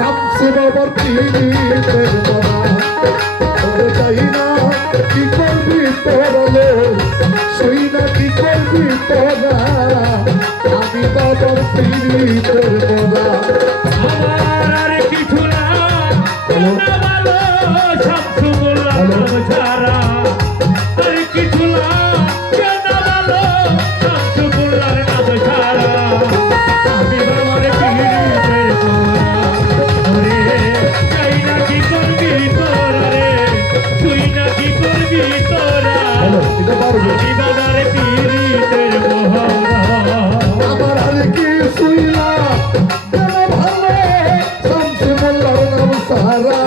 শামসু বাবার পীরের বাবা ওরে যাই না কি করবি তোরা শুই না কি করবি তোরা আমি বাবার পীরের বাবা আমার আর কিছু না ভালো শামসু মোল্লার নাম ছাড়া আর কিছু না ভালো শামসু মোল্লার নাম ছাড়া আমি বাবার পীরের ওরে চাই না কি করবি তোরা রে তুই না কি করবি তোরা এটা পারবো আমি বাবার পীরের আমার আর কি শুই না ভালো শামসু মোল্লার নাম সারা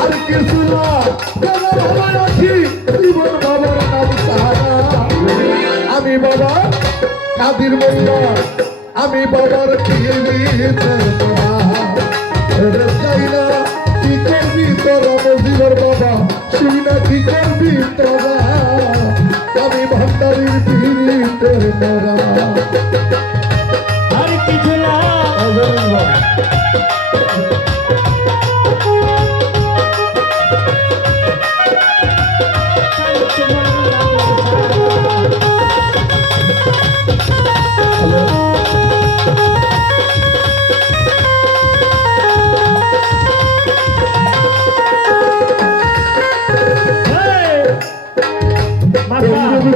আর কিছু না ভালো আছি জীবন বাবার নাম সারা আমি বাবা কাদির মোল্লা আমি বাবার যাই না কি করবি তোরা মজিবর বাবা শুই না কি করবি তোরা আমি ভান্ডারির পীড়িতের মোরা আর কিছু না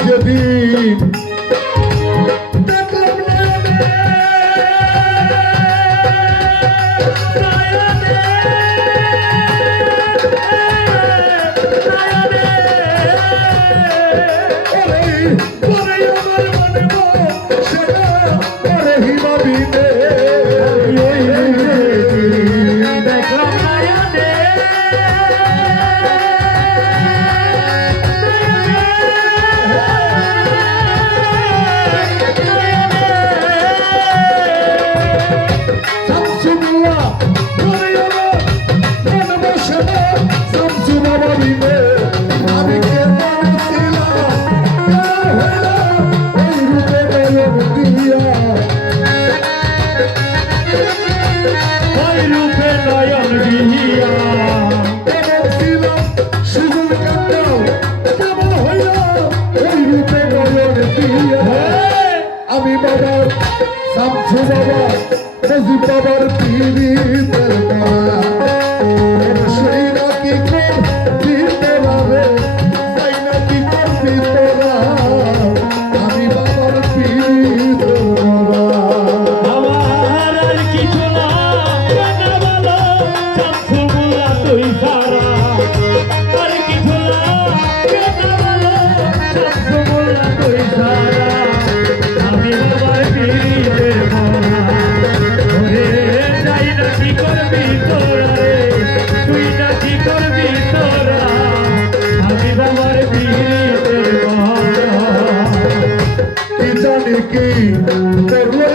যেদিন আমি বাবার শামসু বাবা মজিব বাবার পীড়িতের মোরা সেই না কি করবি তোরা রে তাই না কি করবি তোরা আমি বাবার পীড়িতের মোরা আমার আর কিছু না ভালো শামসু মোল্লা তুই সারা আর কিছু না ভালো শামসু মোল্লা তুই সারা আমি বাবার পীরের মোরা ওরে যাই না কি করবি তোরা রে তুই না কি করবি তোরা আমি বাবার পীরের মোরা কি জানি কি করলো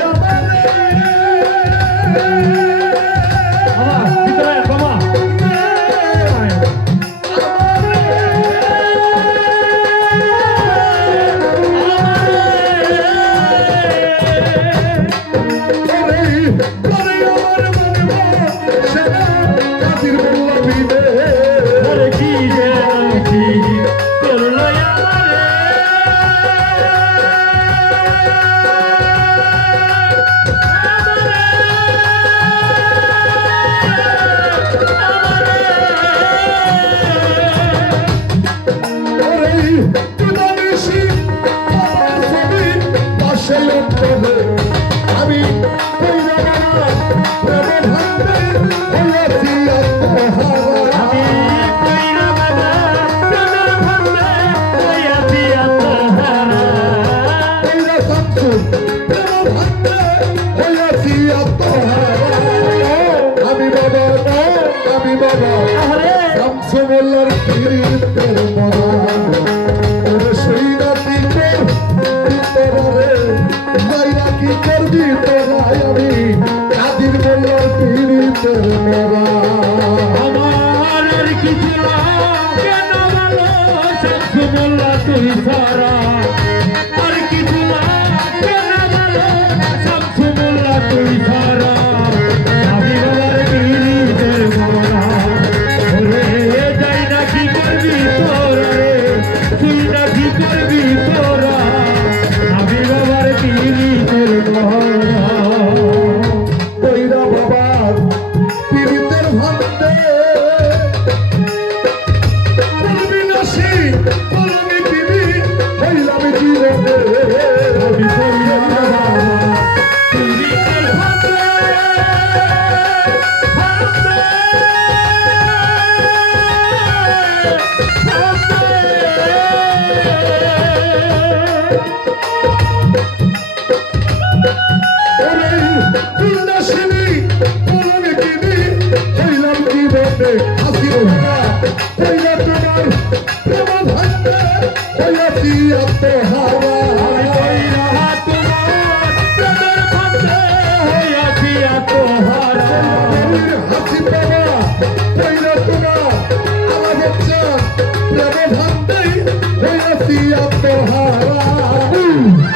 হইয়াছি আত্মহারা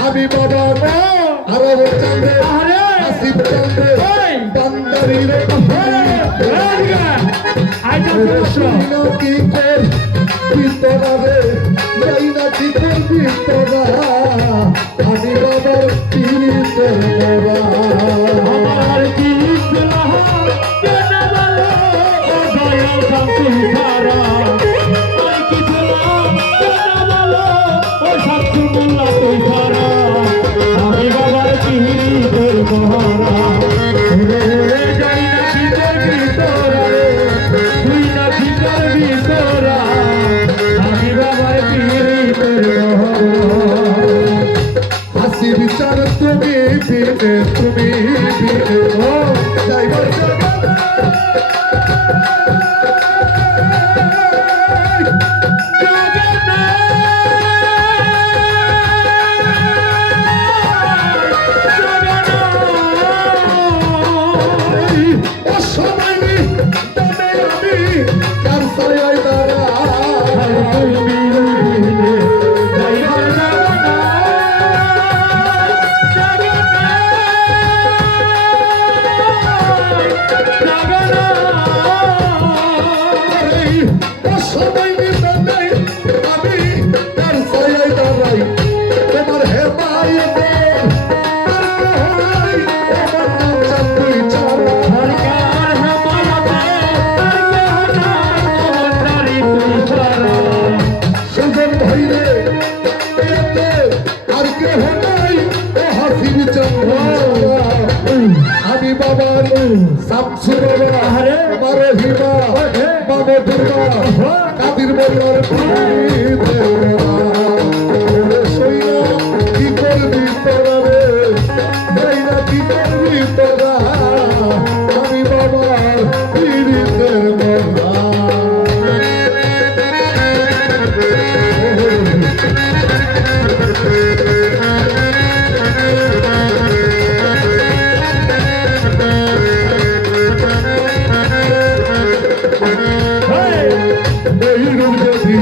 আমি বাবা আরব চন্দ্রে আসিফ চন্দ্রে বান্দারির শুনো কি কর ভিতরে যাই না কি করবি তোরা আমি বাবার পীড়িতের মোরা আমার কি ইসলাম কেন বলো ও দয়াল শামসুল সারা আমার কি ইসলাম কেন বলো ও শামসুল্লাহ তুই সারা আমি বাবার পীড়িতের মোহরা রে যাই না কি করবি তোরা রে তুই না কি করবি তোরা আমি বাবার পীড়িতের মোহরা হাসি বিচার তুমি বিনে তুমি বিনে ও যাইবার অসময় তবে আমি কার সায়ায় দাঁড়া অসময় নিতে নেই আমি তার ছায়ায় দাঁড়াই তোমার হেমায়তে আর কেহ নাই আমার নাম চাঁদুই ছাড়া সুজন ভাইরে এতে আর কেহ নাই ও হাসিব চন্দ্র আমি বাবার শামসুর বাবা আমার হিমা বাবা দুর্গা কাদির বলার সইয়া কি করবি তোরা রে যাইরা কি করবি তোরা আমি বাবার পীড়িতের মোরা এই রূপ যদি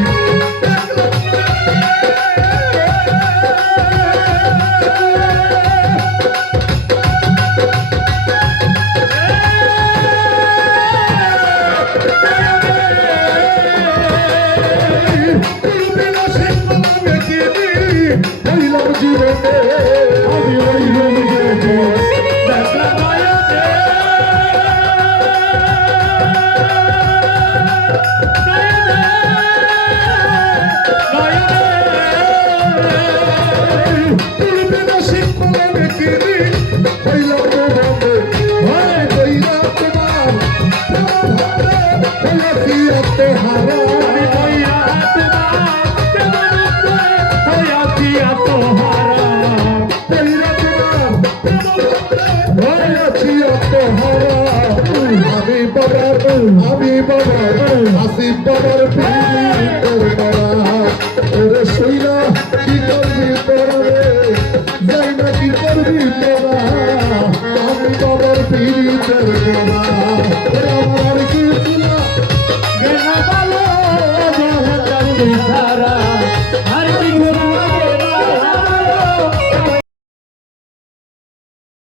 জীবনে আমি ওই আমি বাবার আসিফ বাবার